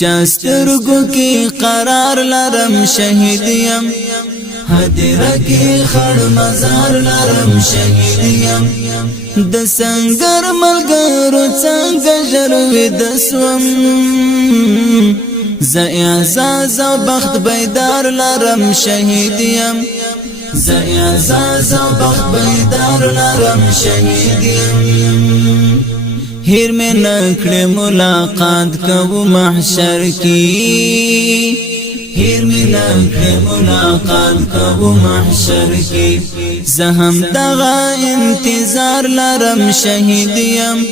چاسترګو کې قرار لرم شهید يم هدیره کې خړ مزار لرم شهید يم د سنگر ملګرو څنګه ژروي د سوم ز اعزاز او بخت بیدار لرم شهید يم ز اعزاز او بخت بیدار لرم شهید يم هیر میں نکڑے ملاقات کو محشر کی هیر میں نکڑے ملاقات کو محشر کی زہم دغا انتظار لرم شہید یم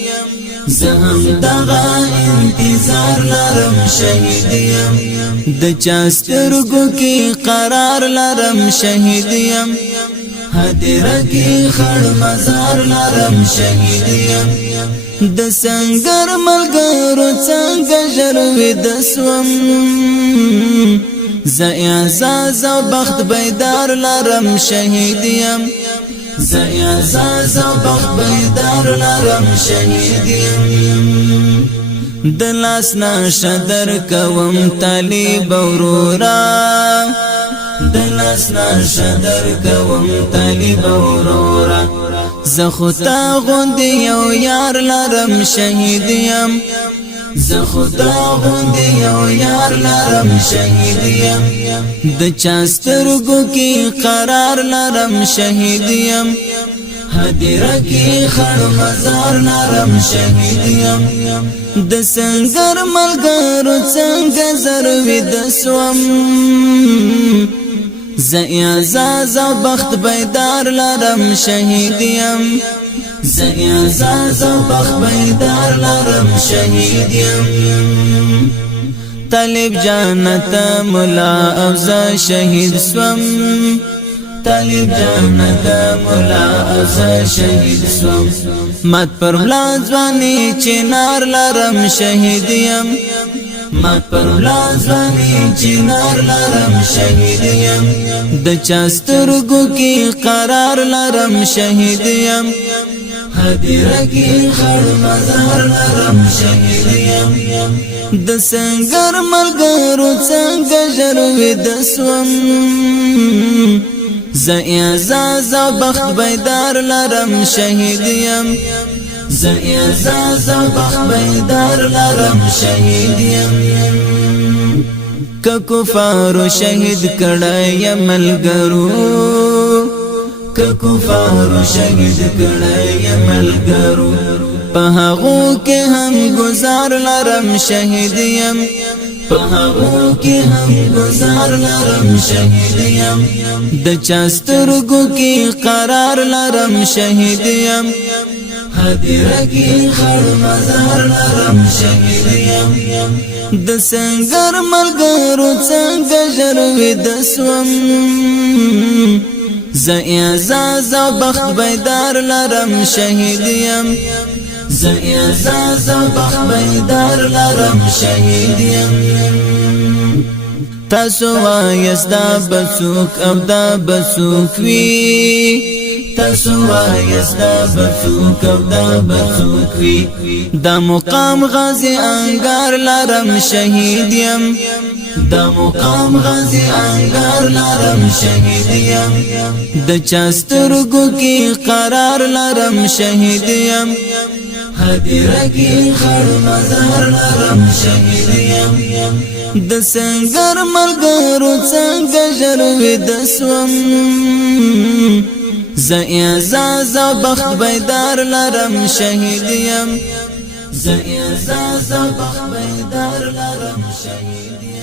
زہم دغا انتظار لرم شہید یم د چاسترګو کی قرار لرم شہید یم هدیره کی خړ مزار لرم شهید یم د سنگر ملګرو څنګه ژروي د سوم ز اعزاز او بخت بیدار لرم شهید یم ز اعزاز او بخت بیدار لرم شهید یم د لاس نشدر کوم طالب اورورا دلاس نشدر کوم طالب اورورا زخوتا غوند یو یار لرم شهید یم زخوتا غوند یو یار لرم شهید یم د چاسترګو کې قرار لرم شهید یم هدیره کې خړ مزار لرم شهید یم د سنگر ملګرو څنګه ژروي د سوم ز اعزاز او بخت بیدار لرم شهید یم ز اعزاز او بخت بیدار لرم شهید یم طالب جانت مولا افزا شهید سوم طالب جانت مولا افزا شهید سوم مات پر ولازوانی چنار لرم شهید یم مات پر ولازوانی چنار لرم شهید یم د چاسترګو کې قرار لرم شهید یم هدیره کې خړ مزار لرم شهید یم د سنگر ملګرو څنګه ژروي د سوم ز اعزاز او بخت بیدار لرم شهید یم ز اعزاز او بخت بیدار لرم شهید یم که کفارو شهید کړه یم ملګرو که کفارو شهید کړه یم ملګرو په هغو کې هم گزار لرم شهید یم په هغو کې هم گزار لرم شهید یم د چاسترګو کې قرار لرم شهید یم هدیره کې خړ مزار لرم شهید یم د سنگر ملګرو څنګه ژروي د سوم ز اعزاز او بخت بیدار لرم شهید یم ز اعزاز او بخت بیدار لرم شهید یم تاسو وایست دا بڅوک او دا بڅوک وی تاسو وایست دا بڅوک او دا بڅوک وی دا مقام غازی انګار لرم شهید یم دا مقام غازی انګار لرم شهید یم د چاسترګو کې قرار لرم شهید یم هدیره کې خړ مزار لرم شهید یم د سنگر ملګرو څنګه ژروي د سوم ز اعزاز او بخت بیدار لرم شهید یم ز اعزاز او بخت بیدار لرم شهید یم